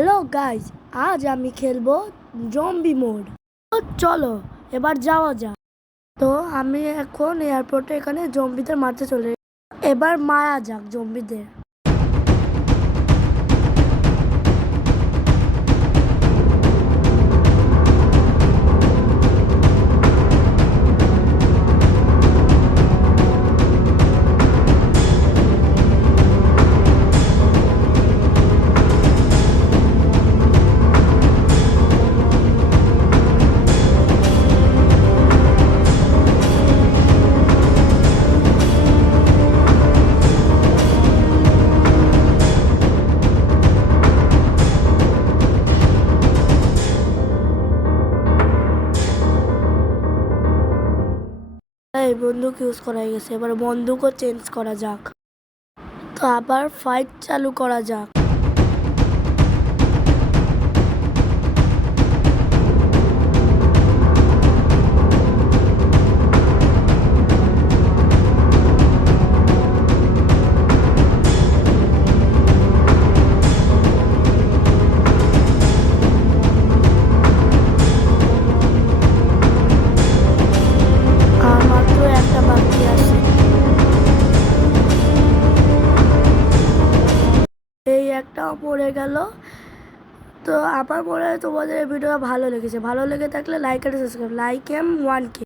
Hello guys, আজ আমি খেলবো জম্বি মোড। তো চলো এবার যাওয়া যাক। তো আমি এখন এয়ারপোর্টে এখানে জম্বিদের মারতে চলে, এবার মারা যাক জম্বিদের। এই বন্দুক ইউজ করা গেছে, এবার বন্দুকও চেঞ্জ করা যাক। তো আবার ফাইট চালু করা যাক। আর মাত্র একটা বাকি আছে। এই একটা পড়ে গেল। তো আমার মনে হয় তোমাদের এই ভিডিওটা ভালো লেগেছে। ভালো লেগে থাকলে লাইক আর সাবস্ক্রাইব। লাইক এম 1K।